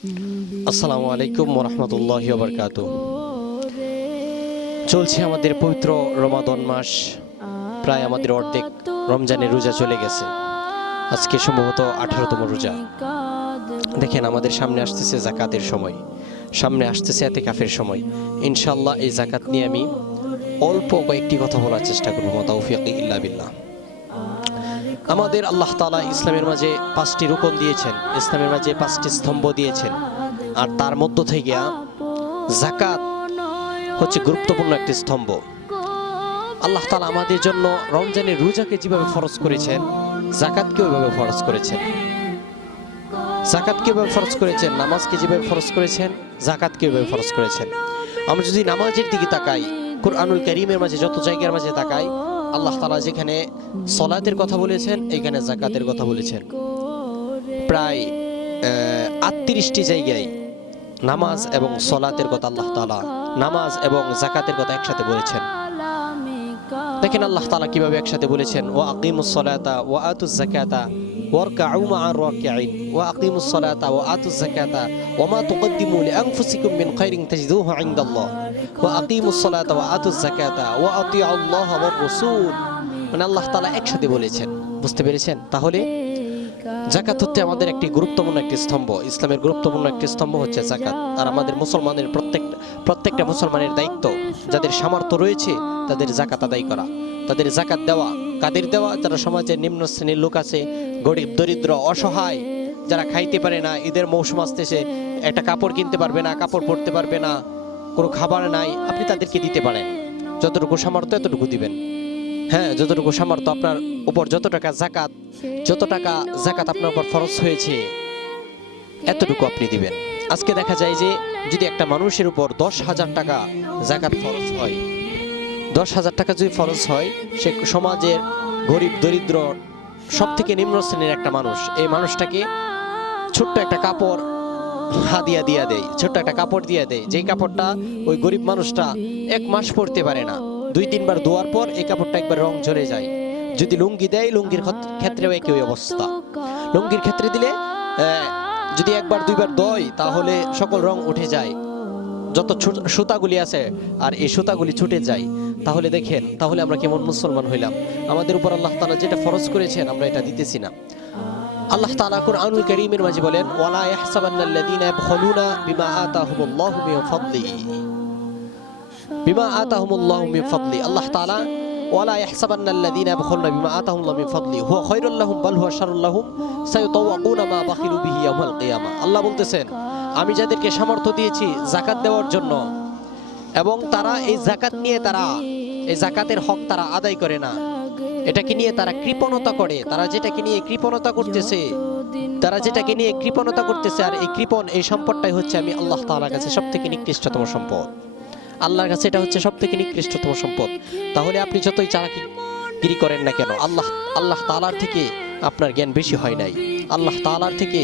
আসসালামু আলাইকুম ওয়া রাহমাতুল্লাহি ওয়া বারাকাতুহু। চলছে আমাদের পবিত্র রমাদান মাস, প্রায় আমাদের অর্ধেক রমজানের রোজা চলে গেছে। আজকে সম্ভবত 18তম রোজা। দেখেন, আমাদের সামনে আসতেছে যাকাতের সময়, সামনে আসতেছে ইতিকাফের সময়। ইনশাআল্লাহ এই যাকাত নিয়ে আমি অল্প কয়েকটি কথা বলার চেষ্টা করব। তাওফীক ইল্লা বিল্লাহ। আমাদের আল্লাহ তাআলা ইসলামের মাঝে 5টি রুকন দিয়েছেন, ইসলামের মাঝে 5টি স্তম্ভ দিয়েছেন, আর তার মধ্য থেকে যাকাত হচ্ছে গুরুত্বপূর্ণ একটি স্তম্ভ। আল্লাহ তাআলা আমাদের জন্য রমজানের রোজাকে যেভাবে ফরজ করেছেন, যাকাতকে ওইভাবে ফরজ করেছেন। যাকাতকে ওইভাবে ফরজ করেছেন, নামাজকে যেভাবে ফরজ করেছেন, যাকাতকে ওইভাবে ফরজ করেছেন। আমরা যদি নামাজের দিকে তাকাই, কুরআনুল কারীমের মাঝে যত জায়গার মাঝে তাকাই, আল্লাহ তাআলা যেখানে সলাতের কথা বলেছেন, এখানে যাকাতের কথা বলেছেন। প্রায় 38টি জায়গায় নামাজ এবং সলাতের কথা আল্লাহ তাআলা, নামাজ এবং যাকাতের কথা একসাথে বলেছেন। দেখেন আল্লাহ তাআলা কিভাবে একসাথে বলেছেন, ওয়া আকিমুস সালাতা ওয়া আতুজ যাকাতা ওয়ারকাউ মা'আর রাকিঈন ওয়া আকিমুস সালাতা ওয়া আতুজ যাকাতা ওয়া মা তুকদ্দিমু লিআনফুসিকুম মিন খাইরিন তাজিদুহু ইনদাল্লাহ ওয়া আকিমুস সালাতা ওয়া আতুজ যাকাতা ওয়া আতিউল্লাহ ওয়ার রাসূল। মানে আল্লাহ তাআলা একসাথে বলেছেন। বুঝতে পেরেছেন? তাহলে যাকাত হচ্ছে আমাদের একটি গুরুত্বপূর্ণ একটি স্তম্ভ। ইসলামের গুরুত্বপূর্ণ একটি স্তম্ভ হচ্ছে যাকাত। আর আমাদের মুসলমানের প্রত্যেকটা মুসলমানের দায়িত্ব, যাদের সামর্থ্য রয়েছে তাদের যাকাত আদায় করা, তাদের যাকাত দেওয়া। কাদের দেওয়া? যারা সমাজের নিম্ন শ্রেণীর লোক আছে, গরিব দরিদ্র অসহায়, যারা খাইতে পারে না, ঈদের মৌসুম আসতেছে, একটা কাপড় কিনতে পারবে না, কাপড় পরতে পারবে না, কোনো খাবার নাই, আপনি তাদেরকে দিতে পারেন। যতটুকু সামর্থ্য এতটুকু দিবেন। হ্যাঁ, যতটুকু সামর্থ্য, আপনার উপর যত টাকা যাকাত আপনার উপর ফরজ হয়েছে এতটুকু আপনি দিবেন। আজকে দেখা যায় যে যদি একটা মানুষের উপর 10,000 টাকা যাকাত ফরজ হয়, 10,000 টাকা যদি ফরজ হয়, সে সমাজের গরিব দরিদ্র সব থেকে নিম্ন শ্রেণীর একটা মানুষ, এই মানুষটাকে ছোট্ট একটা কাপড় হাদিয়া দিয়ে দেয়, ছোট্ট একটা কাপড় দিয়ে দেয়, যেই কাপড়টা ওই গরিব মানুষটা 1 মাস পরতে পারে না। 2-3 বার ধোয়ার পর এই কাপড়টা একবার রং ঝরে যায়। যদি লুঙ্গি দেয়, লুঙ্গির ক্ষেত্রেও একই অবস্থা। লুঙ্গির ক্ষেত্রে দিলে যদি 1-2 বার ধোয়, তাহলে সকল রং উঠে যায়, যত সুতাগুলি আছে আর এই সুতাগুলি ছুটে যায়। তাহলে দেখেন, তাহলে আমরা কেমন মুসলমান হইলাম? আমাদের উপর আল্লাহ তাআলা যেটা ফরজ করেছেন আমরা এটা দিতেছি না। আল্লাহ তাআলা কুরআনুল কারীমের মাঝে বলেন, ওয়ালা ইয়াহসাবান্নাল্লাযীনা ইয়াবখুলুনা বিমা আতাহুমুল্লাহু মিন ফাদলিহি, বিমা আতাহুমুল্লাহু মিন ফাদলি। আল্লাহ তাআলা ওয়ালা ইয়াহসাবান্নাল্লাযীনা ইয়াবখুলুনা বিমা আতাহুমুল্লাহু মিন ফাদলি হুয়া খায়রুল লাহুম বাল হুয়া শাররুল লাহুম সায়ুতাওয়াকুনা মা বাখিলু বিহি ইয়াওমাল কিয়ামা। আল্লাহ বলতেছেন, আমি যাদেরকে সামর্থ্য দিয়েছি যাকাত দেওয়ার জন্য, এবং তারা এই যাকাত নিয়ে এই যাকাতের হক তারা আদায় করে না, এটাকে নিয়ে তারা কৃপণতা করে, তারা যেটাকে নিয়ে কৃপণতা করতেছে, আর এই সম্পদটাই হচ্ছে আমি আল্লাহ তাআলার কাছে সবথেকে নিকৃষ্টতম সম্পদ। আল্লাহর কাছে এটা হচ্ছে সবথেকে নিকৃষ্টতম সম্পদ। তাহলে আপনি যতই চালাকিগিরি করেন না কেন, আল্লাহ তাআলার থেকে আপনার জ্ঞান বেশি হয় নাই, আল্লাহ তাআলার থেকে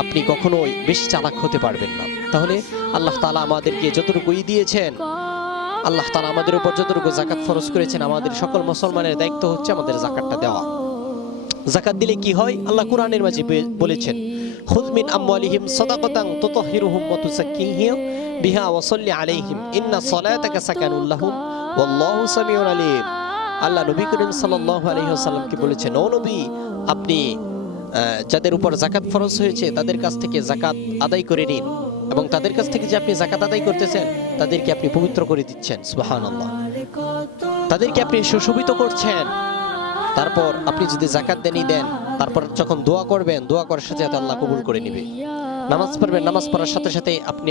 আপনি কখনোই বেশি চালাক হতে পারবেন না। তাহলে আল্লাহ তাআলা আমাদেরকে যতটুকুই দিয়েছেন, আল্লাহ তাআলা আমাদের উপর যতটুকু যাকাত ফরজ করেছেন, আমাদের সকল মুসলমানের দায়িত্ব হচ্ছে আমাদের যাকাতটা দেওয়া। যাকাত দিলে কি হয়? আল্লাহ কুরআনের মাঝে বলেছেন, খুয মিন আমওয়ালিহিম সাদাকাতান তুতাহহিরুহুম ওয়া তুযাক্কিহিম বিহা ওয়া সাল্লি আলাইহিম ইন্না সালাতাকা সাকানুল লাহুম ওয়াল্লাহু সামিউন আলিম। আল্লাহ নবী করিম সাল্লাল্লাহু আলাইহি ওয়াসাল্লামকে বলেছেন, ও নবী, আপনি যাদের উপর যাকাত ফরজ হয়েছে তাদের কাছ থেকে যাকাত আদায় করে নিন, এবং তাদের কাছ থেকে যে আপনি যাকাত আদায় করতেছেন তাদেরকে আপনি পবিত্র করে দিচ্ছেন। সুবহানাল্লাহ, তাদেরকে আপনি সুশোভিত করছেন। তারপর আপনি যদি যাকাত দেন, তারপর যখন দোয়া করবেন, দোয়া করার সাথে সাথে আল্লাহ কবুল করে নেবে। নামাজ পড়বেন, নামাজ পড়ার সাথে সাথে আপনি